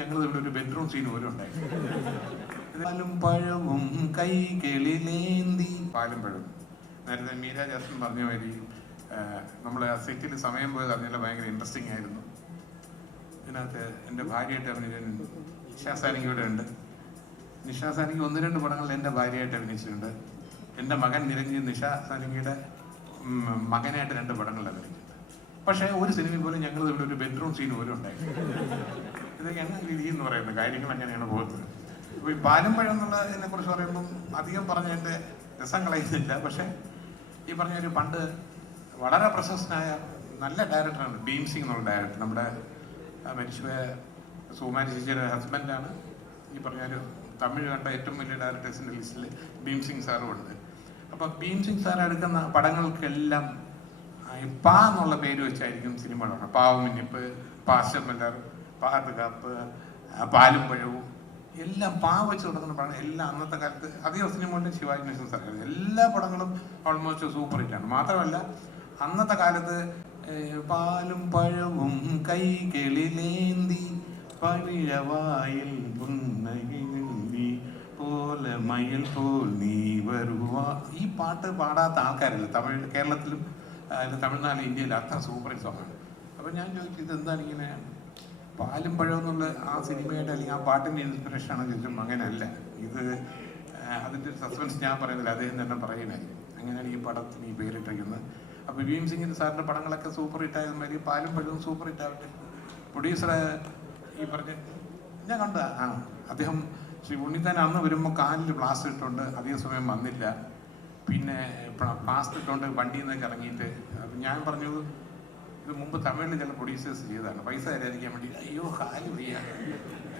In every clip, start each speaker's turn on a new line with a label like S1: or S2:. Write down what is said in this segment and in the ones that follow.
S1: ഞങ്ങൾ ഇവിടെ ഒരു ബെഡ്റൂം സീൻ പോലും ഉണ്ടായി പാലും പഴവും കൈകളിലേന്തി പാലും പഴവും. നേരത്തെ മീര ജാസ്മിൻ പറഞ്ഞ മാതിരി നമ്മൾ ആ സെറ്റിൽ സമയം പോയത് അറിഞ്ഞാൽ ഭയങ്കര ഇൻട്രസ്റ്റിംഗ് ആയിരുന്നു. ഇതിനകത്ത് എന്റെ ഭാര്യയായിട്ട് അഭിനയിച്ച നിഷാസാനിക്ക് ഇവിടെ ഉണ്ട്. നിഷാസാനിക്ക് ഒന്ന് രണ്ട് പടങ്ങളിൽ എന്റെ ഭാര്യയായിട്ട് അഭിനയിച്ചിട്ടുണ്ട്. എന്റെ മകൻ നിരഞ്ജൻ നിഷാസാനിയുടെ മകനായിട്ട് രണ്ട് പടങ്ങളിൽ അഭിനയിച്ചിട്ടുണ്ട്. പക്ഷേ ഒരു സിനിമ പോലും ഞങ്ങൾ ഇവിടെ ഒരു ബെഡ്റൂം സീൻ പോലും ഉണ്ടായി ഇതൊക്കെ എങ്ങനെ രീതി എന്ന് പറയുന്നത്? കാര്യങ്ങൾ അങ്ങനെയാണ് പോകുന്നത്? അപ്പോൾ ഈ പാലും പഴം എന്നുള്ളതിനെ കുറിച്ച് പറയുമ്പം അധികം പറഞ്ഞതിന്റെ രസം കളയുന്നില്ല പക്ഷേ ഈ പറഞ്ഞ ഒരു പണ്ട് വളരെ പ്രശസ്തനായ നല്ല ഡയറക്ടറാണ് ഭീം സിംഗ് എന്നുള്ള ഡയറക്ടർ. നമ്മുടെ മനുഷ്യ സുകുമാരി ചേച്ചിയുടെ ഹസ്ബൻഡാണ് ഈ പറഞ്ഞ ഒരു തമിഴ് കണ്ട ഏറ്റവും വലിയ ഡയറക്ടേഴ്സിന്റെ ലിസ്റ്റിൽ ഭീം സിംഗ് സാറും ഉണ്ട്. അപ്പോൾ ഭീം സിംഗ് സാർ എടുക്കുന്ന പടങ്ങൾക്കെല്ലാം പാ എന്നുള്ള പേര് വെച്ചായിരിക്കും സിനിമകളാണ് പാവമിന്നിപ്പ് പാശമലർ പാതുകാപ്പ് ആ, പാലും പഴവും എല്ലാം പാ വെച്ച് തുടങ്ങുന്ന പടങ്ങൾ എല്ലാം അന്നത്തെ കാലത്ത് അധികം സിനിമകളിലും ശിവാജി മിഷൻ സർക്കാർ എല്ലാ പടങ്ങളും ഓൾമോസ്റ്റ് സൂപ്പർ ആണ് മാത്രമല്ല അന്നത്തെ കാലത്ത് പാലും പഴവും കൈകളിലേന്തി പഴിഴവായിൽ പുന്നകിഴി പോലെ മയിൽ പോൽ നീ വരുവാ. ഈ പാട്ട് പാടാത്ത ആൾക്കാരില്ല. തമിഴ് കേരളത്തിലും തമിഴ്നാട് ഇന്ത്യയിലും അത്ര സൂപ്പർ സോങ്ങാണ് അപ്പോൾ ഞാൻ ചോദിച്ചു ഇത് എന്താണ് ഇങ്ങനെ പാലും പഴം എന്നുള്ള ആ സിനിമയുടെ അല്ലെങ്കിൽ ആ പാട്ടിന്റെ ഇൻസ്പിറേഷൻ ആണെന്ന് ചോദിച്ചാൽ അങ്ങനെയല്ല ഇത് അതിന്റെ സസ്പെൻസ് ഞാൻ പറയുന്നില്ല. അദ്ദേഹം തന്നെ പറയുമായിരിക്കും അങ്ങനെയാണ് ഈ പടത്തിന് ഈ പേരിട്ടിരിക്കുന്നത്. അപ്പോൾ ഭീം സിംഗിന്റെ സാറിന്റെ പടങ്ങളൊക്കെ സൂപ്പർ ഹിറ്റ് ആയത് മാതിരി പാലും പഴവും സൂപ്പർ ഹിറ്റ് ആവട്ടെ. ഈ പറഞ്ഞ ഞാൻ കണ്ട ആ അദ്ദേഹം ശ്രീ ഉണ്ണിത്താൻ അന്ന് വരുമ്പോൾ കാലിൽ പ്ലാസ്റ്റർ ഇട്ടുണ്ട് അധിക സമയം വന്നില്ല. പിന്നെ പ്ലാസ്റ്റർ ഇട്ടുകൊണ്ട് വണ്ടിയിൽ നിന്നൊക്കെ ഇറങ്ങിയിട്ട് ഞാൻ പറഞ്ഞു ഇത് മുമ്പ് തമിഴിൽ ചില പ്രൊഡ്യൂസേഴ്സ് ചെയ്തതാണ്. പൈസ തരാതിരിക്കാൻ വേണ്ടി അയ്യോ കാൽ വയ്യ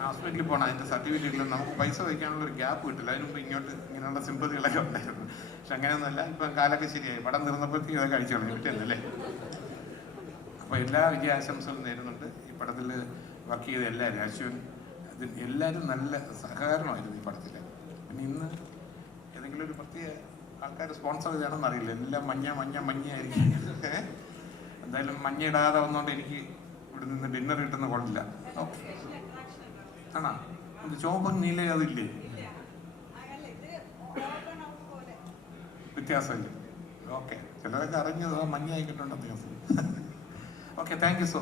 S1: ഹോസ്പിറ്റലിൽ പോകണം അതിന്റെ സർട്ടിഫിക്കറ്റിൽ നമുക്ക് പൈസ വയ്ക്കാനുള്ള ഒരു ഗ്യാപ്പ് കിട്ടില്ല. അതിന് മുമ്പ് ഇങ്ങോട്ട് ഇങ്ങനെയുള്ള സിമ്പതികളൊക്കെ ഉണ്ടായിരുന്നു. പക്ഷെ അങ്ങനെയൊന്നുമല്ല ഇപ്പം കാലൊക്കെ ശരിയായി. പടം തീർന്നപ്പോഴത്തേക്ക് ഇതൊക്കെ അടിച്ചു കളഞ്ഞു. പറ്റിയല്ലേ അപ്പോൾ എല്ലാ വിജയാശംസകളും നേരുന്നുണ്ട്. ഈ പടത്തിൽ വർക്ക് ചെയ്ത എല്ലാവരും അശ്വൻ അതിൽ എല്ലാവരും നല്ല സഹകരണമായിരുന്നു ഈ പടത്തിൽ പിന്നെ ഇന്ന് ഏതെങ്കിലും ഒരു പ്രത്യേക ആൾക്കാർ സ്പോൺസർ ചെയ്യണമെന്നറിയില്ല. എല്ലാം മഞ്ഞ മഞ്ഞ മഞ്ഞ ഏ? എന്തായാലും മഞ്ഞ ഇടാതെ വന്നോണ്ട് എനിക്ക് ഇവിടെ നിന്ന് ഡിന്നർ കിട്ടുന്ന കൊള്ളില്ല. ആണോ? ഇത് ചോപ്പും നീല അതില്ലേ? വ്യത്യാസമില്ല. ഓക്കെ. ചിലരൊക്കെ അറിഞ്ഞത് മഞ്ഞ ആയിക്കിട്ടുണ്ട് വ്യത്യാസം ഓക്കെ താങ്ക് യു സോ